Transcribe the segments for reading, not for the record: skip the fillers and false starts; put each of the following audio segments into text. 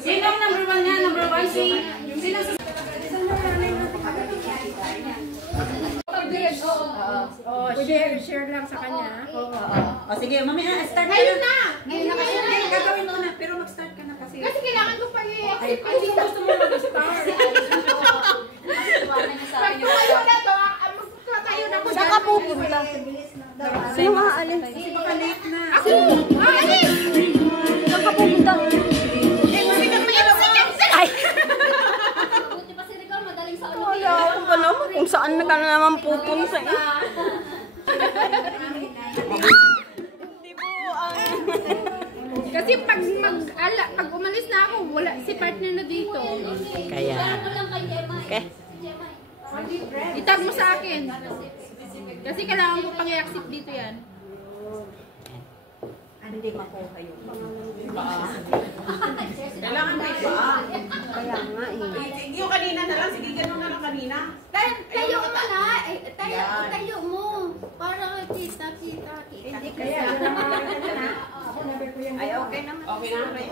Sino ang number 1 niya? Number 1 si... Sino sa... Share lang sa kanya. O sige, mamaya start ka Ngayon na! Ngayon na kasi. Gagawin mo na, pero mag-start ka na kasi. Kasi kailangan ko pa i-exit. Ay, gusto mo mag-start. Pagtumayo na to, magtatayo na ko dyan. Saan ka pupunta? Sino nga alin? Kasi baka late na. Ako! Alin! Saan ka pupunta? Ay! Wala ako ba naman kung saan na ka na naman pupunta eh. Hindi po Kasi pag umalis na ako, wala si partner na dito. Kaya. Okay. Itag mo sa akin. Kasi kailangan ko pang i-accept dito yan. Hindi makuha yung kailangan may paa. Kaya nga eh. Yung kanina na lang, sige ganun na lang kanina. Tayo mo na. Tayo mo. Para kita. Hindi kaya. Ay, okay naman. Okay na kayo.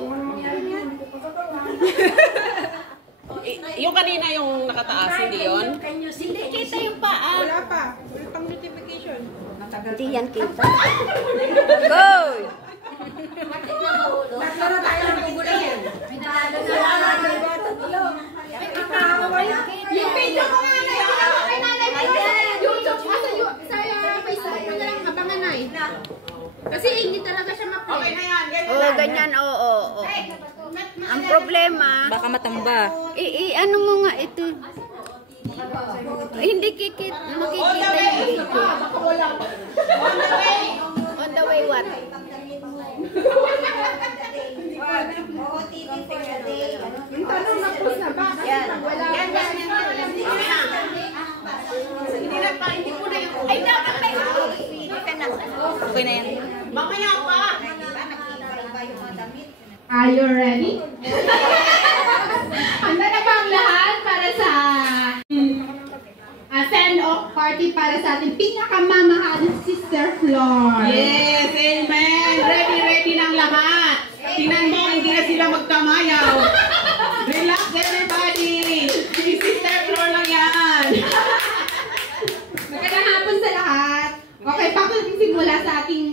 Yung kanina yung nakataas, hindi yun? Hindi kita yung paa. Wala pa. Wala pang notification. Hindi yan kita. Go! Tatlo na tayo ng gugulayan. Yung video ko nga na kay nanay mo sa YouTube. Sa Facebook ko na lang abangan na eh. Kasi hindi talaga siya ma-play. Okay na yan. Oo, ganyan. Oo. Ang problema, Baka matamba. ano mo nga ito? Hindi makikita yung video. On the way what? Yung tanong na po na ba? Wala. Hindi po na yung... Ay, dapat may Okay na yan. Mamaya pa! Are you ready? Handa na ba ang lahat para sa send-off party para sa ating pinakamamahal Sister Flor? Yes, amen! Ready ng lahat! Tingnan mo, hindi na sila magkamayaw. Relax everybody! Si Sister Flor lang yan! Magandang hapon sa lahat. Okay, bago natin simula sa ating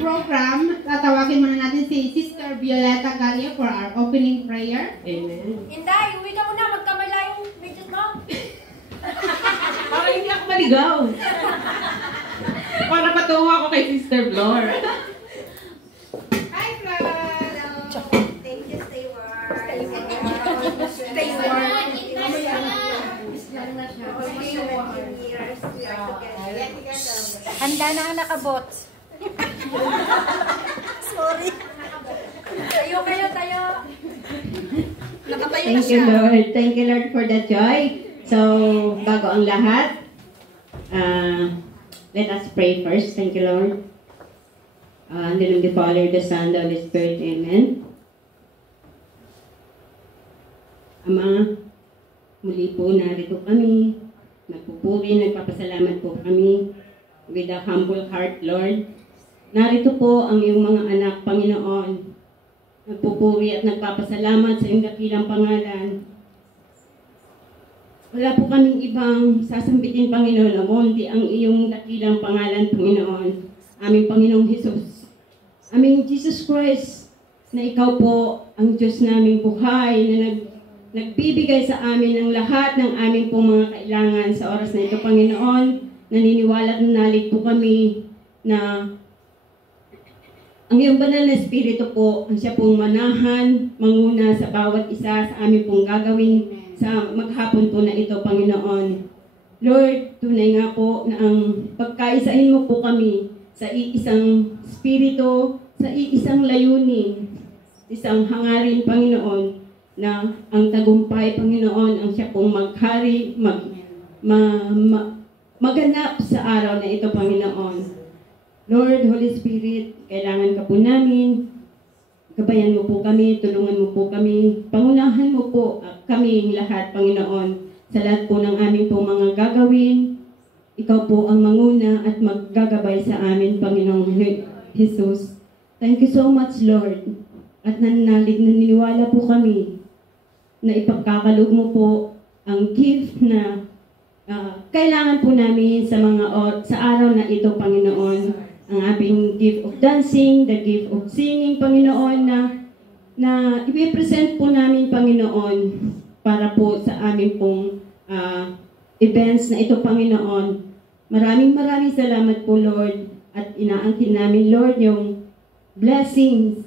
program, tatawagin muna natin si Sister Violeta Galia for our opening prayer. Amen. Inday, uwi ka muna. Magkamala yung videos mo. Para hindi ako maligaw. Para patungo ako kay Sister Flor. Hi, Flor! Thank you, stay warm. Stay warm. Handa na ang nakabots. Sorry. Tayo. Nakatayo na Thank you, siya. Lord. Thank you, Lord, for the joy. So, bago ang lahat, let us pray first. Thank you, Lord. In the name of the Father, the Son, the Holy Spirit. Amen. Ama, muli po narito kami. Nagpupuri, nagpapasalamat po kami with a humble heart, Lord. Narito po ang iyong mga anak, Panginoon. Nagpupuri at nagpapasalamat sa iyong dakilang pangalan. Wala po kaming ibang sasambitin, Panginoon, kundi ang iyong dakilang pangalan, Panginoon. Aming Panginoong Jesus. Aming Jesus Christ, na ikaw po ang Diyos naming buhay, na nagbibigay sa amin ng lahat ng aming pong mga kailangan sa oras na ito, Panginoon. Naniniwala at nalig po kami na ang iyong banal na Espiritu po, ang siya pong manahan, manguna sa bawat isa sa aming pong gagawin sa maghapon po na ito, Panginoon. Lord, tunay nga po na ang pagkaisahin mo po kami sa iisang Espiritu, sa iisang layunin, isang hangarin, Panginoon, na ang tagumpay, Panginoon, ang siya pong maghari, maganap sa araw na ito, Panginoon. Lord, Holy Spirit, kailangan ka po namin. Gabayan mo po kami, tulungan mo po kami. Pangunahan mo po kami lahat, Panginoon. Sa lahat po ng aming po mga gagawin, ikaw po ang manguna at maggagabay sa amin, Panginoong Jesus. Thank you so much, Lord. at naniniwala po kami na ipagkakaloob mo po ang gift na kailangan po namin sa araw na ito, Panginoon. Ang aming gift of dancing, the gift of singing, Panginoon, na i-present po namin, Panginoon, para po sa aming pong events na ito, Panginoon. Maraming salamat po, Lord, at inaangkin namin, Lord, yung blessings,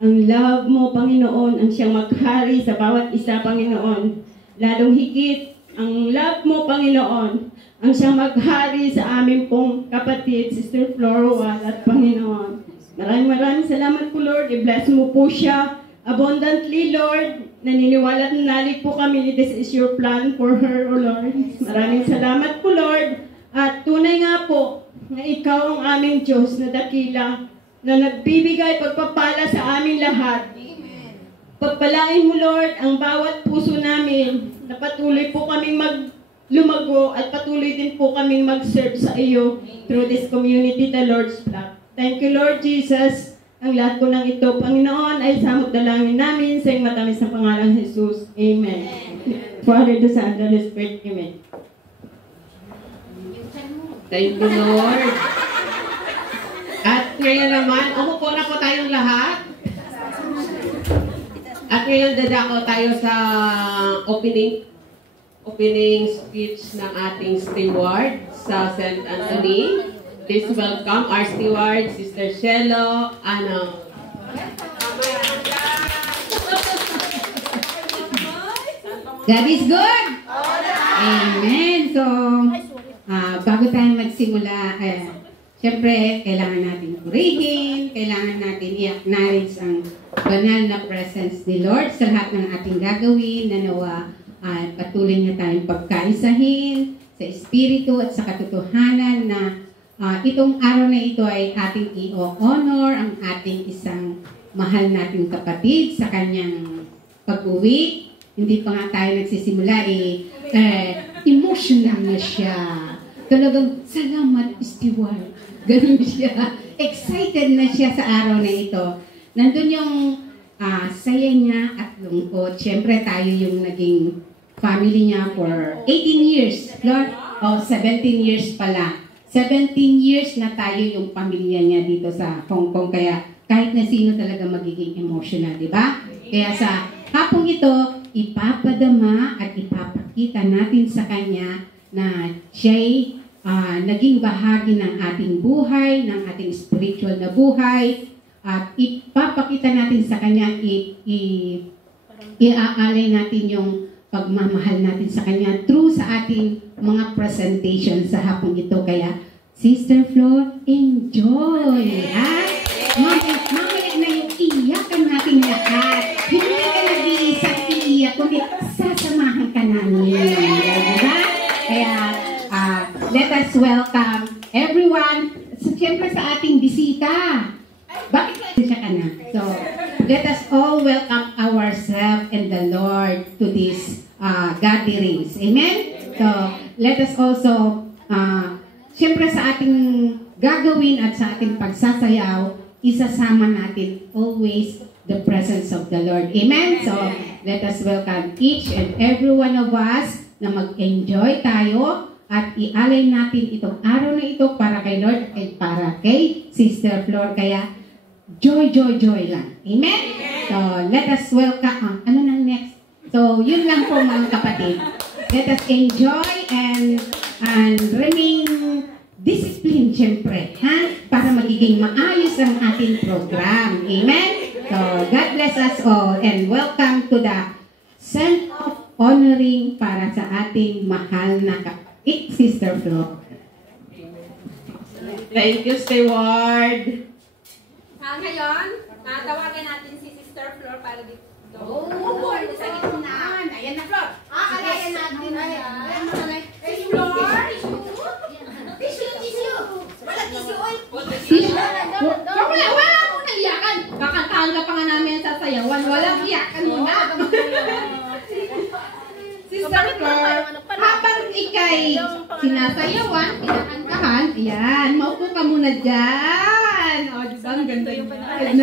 ang love mo, Panginoon, ang siyang maghari sa bawat isa, Panginoon. Lalong higit, ang love mo, Panginoon, ang siyang maghari sa aming pong kapatid, Sister Flora at Panginoon. Maraming salamat po, Lord. I-bless mo po siya abundantly, Lord. Naniniwala at nalig po kami. This is your plan for her, O Lord. Maraming salamat po, Lord. At tunay nga po na ikaw ang aming Diyos na dakila, na nagbibigay pagpapala sa aming lahat. Pagpalain mo, Lord, ang bawat puso namin na patuloy po kaming lumago at patuloy din po kaming mag-serve sa iyo through this community, the Lord's flock. Thank you, Lord Jesus. Ang lahat po ng ito, Panginoon, ay samot dalangin namin sa iyong matamis na pangalan, Jesus. Amen. Father, the Son, the Holy Spirit. Amen. Thank you, Lord. At ngayon naman, umupo na po tayong lahat. At ngayon dadako tayo sa opening speech ng ating steward sa St. Anthony. Please welcome our steward, Sister Shelo Ano. God is good! Amen! So, bago tayo magsimula, siyempre, kailangan natin purihin, kailangan natin i-acknowledge ang banal na presence ni Lord sa lahat ng ating gagawin, na nawa patuloy niya tayong pagkaisahin sa Espiritu at sa katotohanan na itong araw na ito ay ating i-honor ang ating isang mahal nating kapatid sa kanyang pag-uwi. Hindi pa nga tayo nagsisimula, emotional na siya. Talagang, salamat, steward. Ganun siya. Excited na siya sa araw na ito. Nandun yung saya niya at lungkot. Siyempre, tayo yung naging family niya for 18 years. Lord, 17 years pala. 17 years na tayo yung pamilya niya dito sa Hong Kong. Kaya kahit na sino talaga magiging emotional, di ba? Kaya sa hapong ito, ipapadama at ipapakita natin sa kanya na siya'y naging bahagi ng ating buhay, ng ating spiritual na buhay, at ipapakita natin sa kanya, iaalay natin yung pagmamahal natin sa kanya through sa ating mga presentation sa hapong ito. Kaya, Sister Flor, enjoy! Ha? Mamaya na yung iyakan natin lahat. Hindi ka nag-iisang iiyak, kundi sasamahan ka namin. Diba? Kaya, let us welcome everyone. Siyempre sa ating bisita. Bakit siya ka na? So, let us all welcome ourselves and the Lord to these gatherings. Amen? So, let us also, siyempre sa ating gagawin at sa ating pagsasayaw, isasama natin always the presence of the Lord. Amen? So, let us welcome each and every one of us na mag-enjoy tayo at ialay natin itong araw na ito para kay Lord at para kay Sister Flor. Kaya, joy, joy, joy lang. Amen? So, let us welcome, ano na next? So, yun lang po mga kapatid. Let us enjoy and remain disciplined, syempre, ha? Para magiging maayos ang ating program. Amen? So, God bless us all and welcome to the Send of Honoring para sa ating mahal na kapatid, Sister Flor. Thank you, steward. Ngayon, tawagin natin si Sister Flor para dito. Sa gitna. Ayan na, Flor. Alayan natin. Ayan mo na. Si Flor. Tissue. Wala tissue, oy. Wala mo na iyakan. Kakantahan ka pa nga namin sa sayawan. Walang iyakan muna. Sister Flor, habang ikay sinasayawan, pinakantahan, ayan, maupo ka muna dyan. O, diba? Ang ganda yung panahon.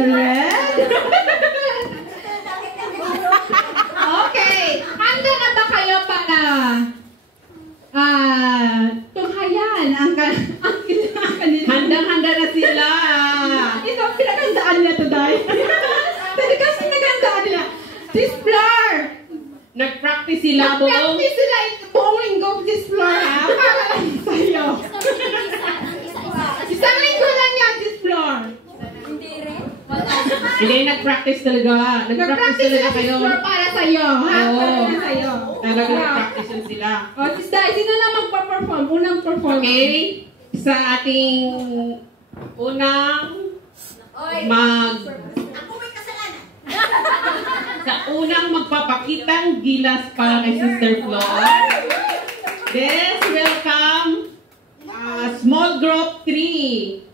Okay. Handa na ba kayo para tunghayan ang kanila? Handang-handa na sila. Ito, pinagandaan nila to, Day. Talagang pinagandaan nila. This floor. Nag-practice sila buong. Nag-practice sila buong linggo this floor, ha? Para lang sa'yo. Isang linggo lang yan, this floor. Hindi, nag-practice talaga. Nag-practice talaga sila kayo. this floor para sa'yo, ha? Oo. Para sa'yo. Talaga nag-practice yun sila. O, Sis Day, sino na magpa-perform? Unang perform. Okay? Sa ating unang sa unang magpapakitang gilas para kay Sister Flor. Let's welcome small group 3.